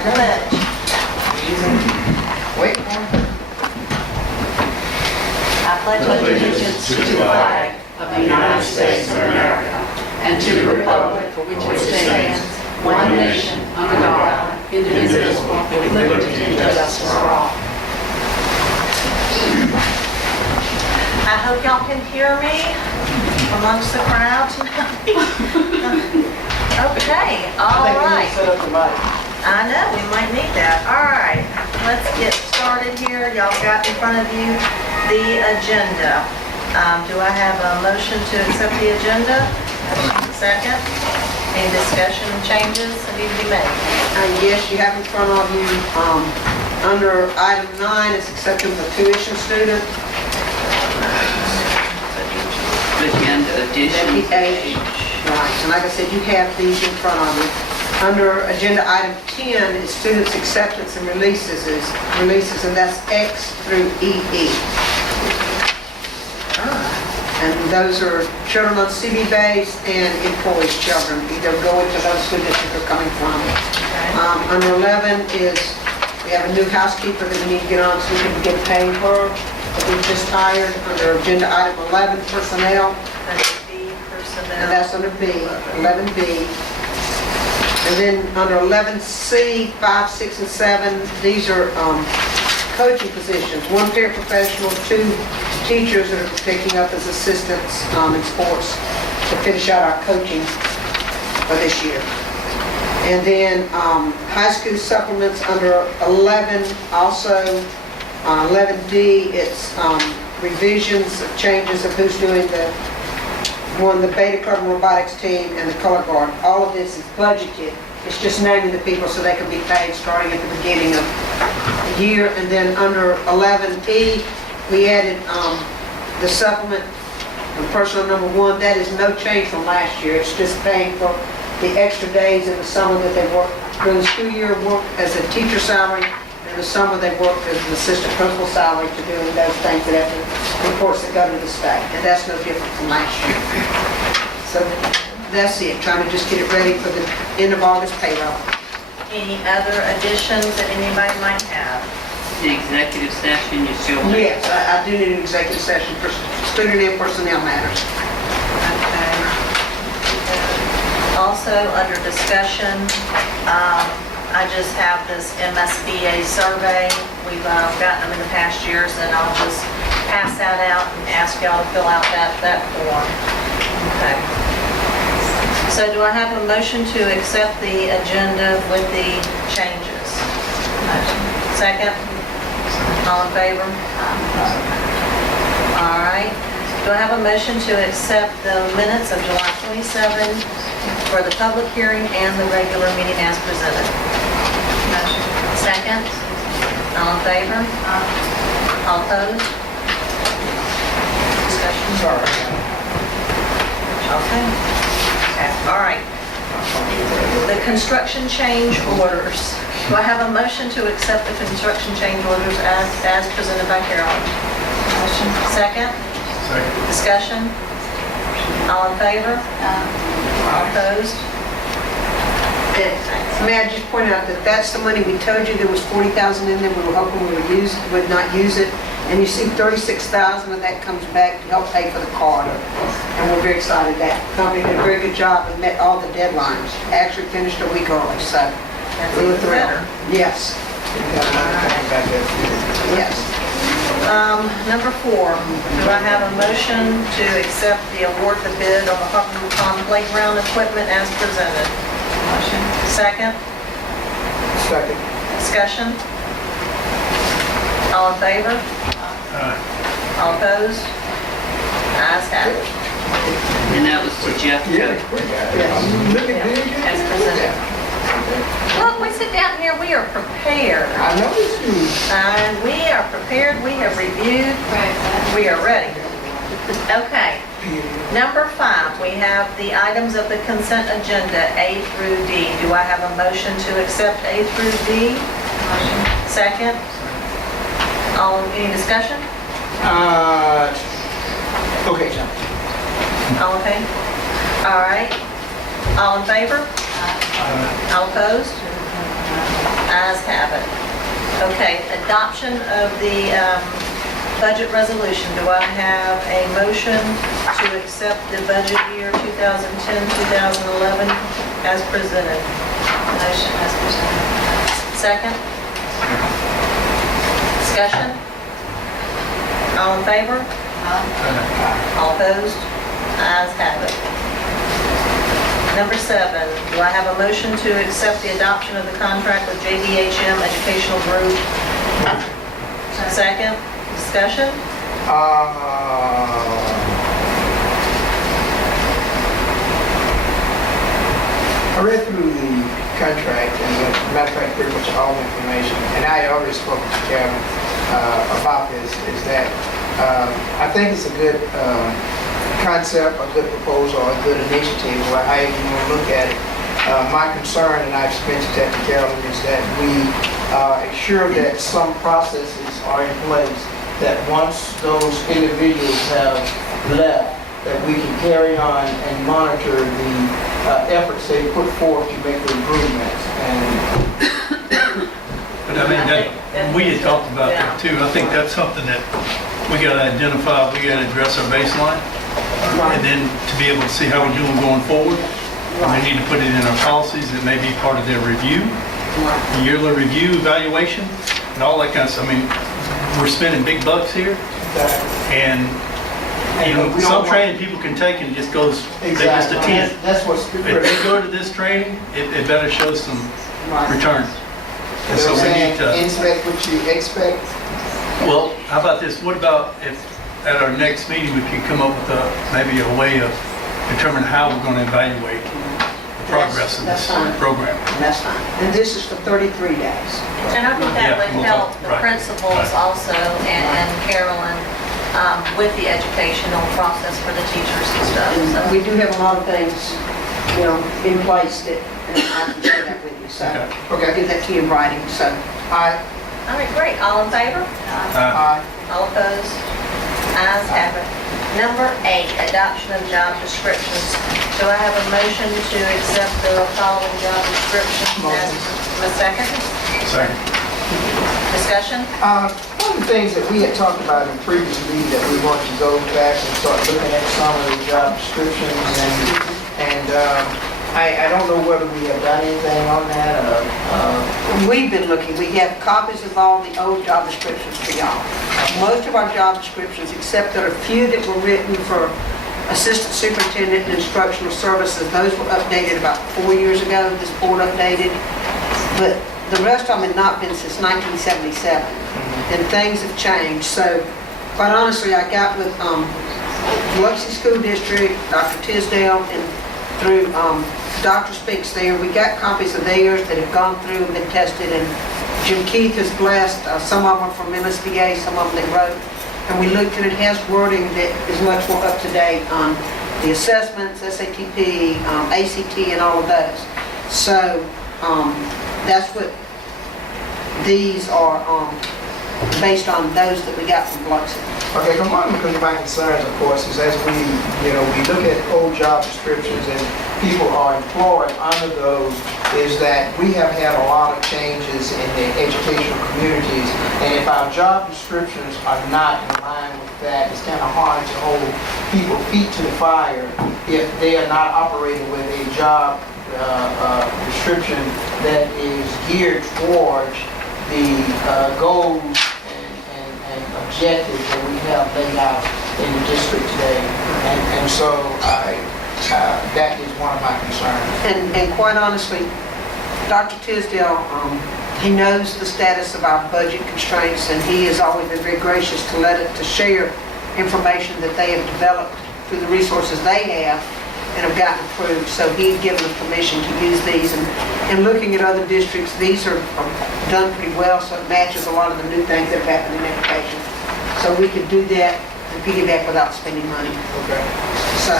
pledge. Wait for it. I pledge allegiance to the flag of the United States of America and to the republic for which it stands, one nation, under God, indivisible, with liberty and justice for all. I hope y'all can hear me amongst the crowd tonight. Okay, all right. Set up the mic. I know, we might need that. All right, let's get started here. Y'all got in front of you the agenda. Do I have a motion to accept the agenda? Second? Any discussion and changes that need to be made? Yes, you have in front of you, under item 9, is acceptance of tuition student. Agenda addition. Right, and like I said, you have these in front of you. Under agenda item 10 is students' acceptance and releases, and that's X through EE. And those are children on CB base and employees' children, either going to those school districts they're coming from. Under 11 is, we have a new housekeeper that we need to get on so we can get paid her, that we just hired. Under agenda item 11, personnel, Under B, personnel. and that's under B, 11B. And then under 11C, 5, 6, and 7, these are coaching positions. 1 paraprofessional, 2 teachers that are picking up as assistants in sports to finish out our coaching for this year. And then high school supplements under 11, also 11D, it's revisions of changes of who's doing the Beta Club and robotics team and the color guard. All of this is budgeted. It's just naming the people so they can be paid starting at the beginning of the year. And then under 11E, we added the supplement for personal number 1. That is no change from last year. It's just paying for the extra days in the summer that they work during the school year, work as a teacher salary. In the summer, they work as an assistant principal salary to doing those things that have the reports that go to the state. And that's no different from last year. So that's it, trying to just get it ready for the end of August payroll. Any other additions that anybody might have? The executive session, you still. Yes, I do need an executive session for student and personnel matters. Okay. Also, under discussion, I just have this MSBA survey. We've gotten them in the past years, and I'll just pass that out and ask y'all to fill out that form. Okay. So do I have a motion to accept the agenda with the changes? Second? All in favor? All right. Do I have a motion to accept the minutes of July 27 for the public hearing and the regular meeting as presented? Second? All in favor? All opposed? Discussion? Sorry. Okay. All right. The construction change orders. Do I have a motion to accept the construction change orders as presented by Carolyn? Motion. Second? Second. Discussion? All in favor? All opposed? May I just point out that that's the money we told you there was 40,000 in there. We were hoping we would not use it. And you see 36,000 of that comes back to help pay for the card. And we're very excited that the company did a very good job and met all the deadlines. Actually finished a week early, so That's we were even thrilled. better. Yes, yes. Number 4, do I have a motion to accept the award the bid on the Hawthorne Pond Playground equipment as presented? Motion. Second? Second. Discussion? All in favor? All opposed? Ayes have it. And that was for Jeff. Yeah, quick. Look at this. As presented. Look, we sit down here, we are prepared. I noticed you. And we are prepared, we have reviewed, we are ready. Okay. Number 5, we have the items of the consent agenda, A through D. Do I have a motion to accept A through D? Second? Any discussion? Okay. All okay? All right. All in favor? All opposed? Ayes have it. Okay, adoption of the budget resolution. Do I have a motion to accept the budget year 2010-2011 as presented? Motion as presented. Second? Discussion? All in favor? All opposed? Ayes have it. Number 7, do I have a motion to accept the adoption of the contract with JBHM Educational Group? Second, discussion? I read through the contract, and matter of fact, pretty much all the information, and I already spoke to Kevin about this, is that I think it's a good concept, a good proposal, a good initiative, however you want to look at it. My concern, and I've mentioned that to Kevin, is that we ensure that some processes are in place, that once those individuals have left, that we can carry on and monitor the efforts they put forth to make the improvements. But I mean, we had talked about that too. I think that's something that we gotta identify, we gotta address our baseline. And then to be able to see how we're doing going forward. We need to put it in our policies. It may be part of their review, yearly review, evaluation, and all that kind of stuff. I mean, we're spending big bucks here. And, you know, some training people can take and it just goes, they just attend. That's what's If they go to this training, it better show some return. And so we need to, inspect what you expect. well, how about this? What about if at our next meeting, we could come up with maybe a way of determining how we're going to evaluate the progress of this program. That's fine. And this is for 33 days. And I think that Yeah, would we'll help talk, the right, principals right. also and Carolyn with the educational process for the teachers and stuff. So. We do have a lot of things, you know, in place that, and I can share that with you, so. Okay. I'll give that to you in writing, so. Aye. All right, great. All in favor? Aye. All opposed? Ayes have it. Number 8, adoption of job descriptions. Do I have a motion to accept the following job descriptions as a second? Second. Discussion? One of the things that we had talked about in previous meetings that we want to go back and start looking at some of the job descriptions and I don't know whether we have done anything on that. We've been looking, we have copies of all the old job descriptions for y'all. Most of our job descriptions, except there are a few that were written for assistant superintendent and instructional services, those were updated about 4 years ago, this board updated. But the rest of them had not been since 1977, and things have changed. So, quite honestly, I got with Biloxi School District, Dr. Tisdale, and through Dr. Spinks there, we got copies of theirs that have gone through and been tested, and Jim Keith has blessed, some of them from MSBA, some of them they wrote, and we looked and it has wording that is much more up to date on the assessments, SATP, ACT, and all of those. So, that's what these are based on those that we got from Biloxi. Okay, come on, because my concerns, of course, is as we look at old job descriptions and people are employed under those, is that we have had a lot of changes in the educational communities, and if our job descriptions are not in line with that, it's kind of hard to hold people feet to the fire if they are not operating with a job description that is geared towards the goals and objectives that we have laid out in the district today. And so that is one of my concerns. And quite honestly, Dr. Tisdale, he knows the status of our budget constraints, and he has always been very gracious to share information that they have developed through the resources they have and have gotten approved. So he's given us permission to use these. And looking at other districts, these are done pretty well, so it matches a lot of the new things that have happened in education. So we could do that and piggyback without spending money. Okay. So,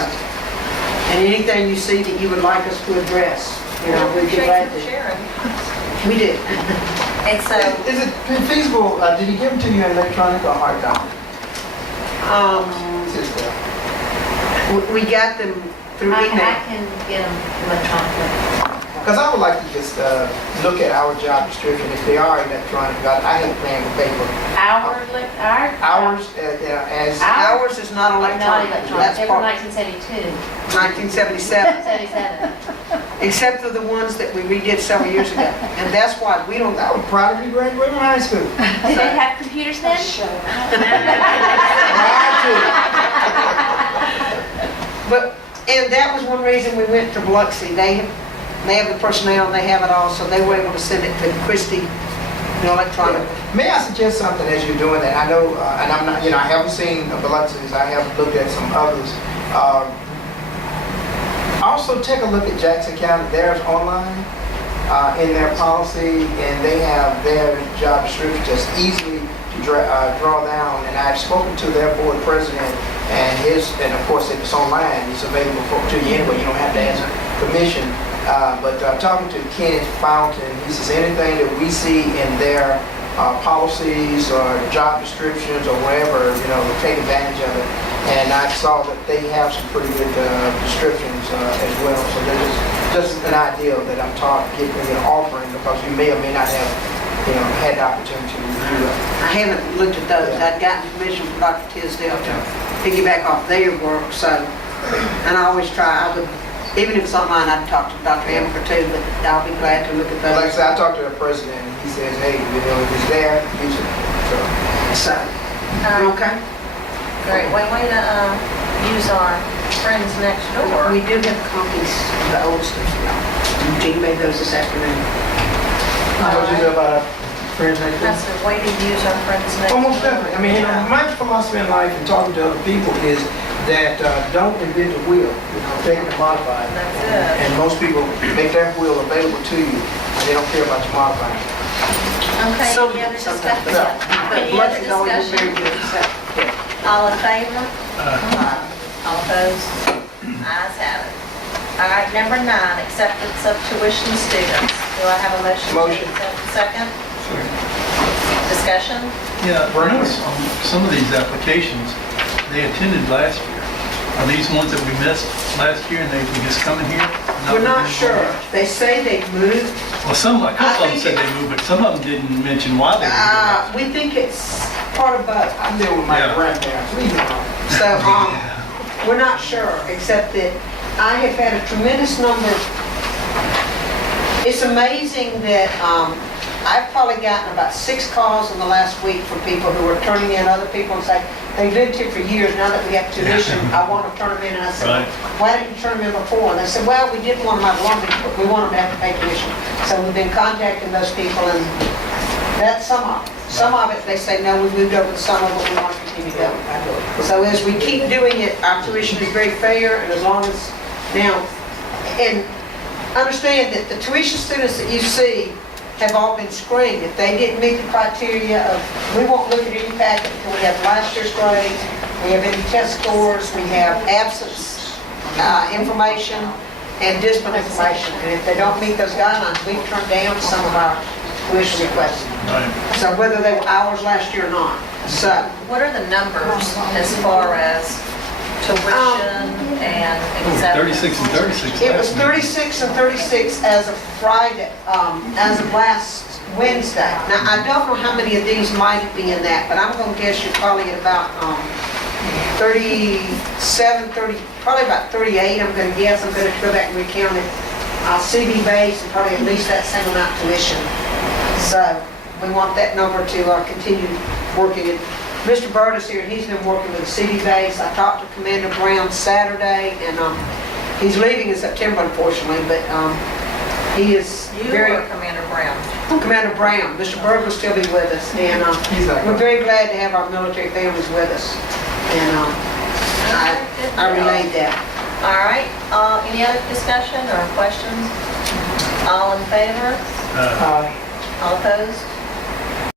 and anything you see that you would like us to address, we'd be glad to. Sharon. We did. And so, Is it feasible, did he give them to you in electronic or hard copy? We got them through I email. can get them electronically. Because I would like to just look at our job description, if they are electronic, I hate paying with paper. Hours as, Ours is not Not electronic. electronic, That's they were part, 1972, 1977, 77. except for the ones that we redid several years ago. And that's why we don't, I would probably graduate from high school. Did they have computers then? but, and that was one reason we went to Biloxi. They have the personnel, and they have it all, so they were able to send it to Christie, electronic. May I suggest something as you're doing that? I know, and I'm not, I haven't seen Biloxi's, I have looked at some others. Also, take a look at Jackson County, theirs online, in their policy, and they have their job description just easily to draw down. And I've spoken to their board president, and of course, if it's online, it's available to you anyway. You don't have to ask permission. But talking to Kenneth Fountain, he says anything that we see in their policies or job descriptions or whatever, we take advantage of it. And I saw that they have some pretty good descriptions as well. So there's just an idea that I'm offering, because you may or may not have, had the opportunity to review it. I haven't looked at those. I'd gotten permission from Dr. Tisdale to piggyback off their work, so, and I always try, even if it's online, I'd talk to Dr. Amaker too, but I'll be glad to look at Like I those. said, I talked to the president, and he says, hey, if it's there, use it. So, Okay. Great, way to use our friends next door. We do have copies of the old stuff, y'all. Jean made those this afternoon. what you say about our friends next door? That's a way to use our friends next door. Almost definitely. I mean, my philosophy in life and talking to other people is that don't invent the wheel, take it and modify it. That's it. And most people make that wheel available to you, and they don't care about you modifying it. Okay, Some- any other sometimes. discussion? But Any other Biloxi's always been very discussion? good, so. All in favor? All opposed? Ayes have it. All right, number 9, acceptance of tuition students. Do I have a motion? to Motion. accept? Second? Discussion? Yeah, I noticed on some of these applications, they attended last year. Are these ones that we missed last year and they were just coming here? We're not sure. They say they moved. Well, a couple of them said they moved, but some of them didn't mention why they were We think it's part of both. I'm there with my Yeah. grandparents. Leave me alone. So, we're not sure, except that I have had a tremendous number. It's amazing that, I've probably gotten about 6 calls in the last week from people who are turning in other people and saying, they've lived here for years, now that we have tuition, I want to turn them in. And I said, Right. why didn't you turn them in before? And they said, well, we didn't want them out of Long Beach, but we want them to have to pay tuition. So we've been contacting those people, and that's some of it. Some of it, they say, no, we moved over the summer, but we want to continue going. So as we keep doing it, our tuition is very fair, and as long as, now, and understand that the tuition students that you see have all been screened. If they didn't meet the criteria of, we won't look at any packet until we have last year's grades, we have any test scores, we have absence information, and discipline information. And if they don't meet those guidelines, we've turned down some of our tuition requests. Right. So whether they were ours last year or not. So, What are the numbers as far as tuition and acceptance? 36 and 36. it was last year. 36 and 36 as of Friday, as of last Wednesday. Now, I don't know how many of these might be in that, but I'm going to guess you're probably at about 37, 30, probably about 38, I'm going to guess. I'm going to go back and recount it. CV base and probably at least that same amount of tuition. So we want that number to continue working it. Mr. Bird is here, and he's been working with the CD base. I talked to Commander Brown Saturday, and he's leaving in September, unfortunately, but he is You very... or Commander Brown? Commander Brown, Mr. Bird will still be with us, and He's not we're very glad to have our military families with us. And I relayed that. All right, any other discussion or questions? All in favor? Uh, All opposed?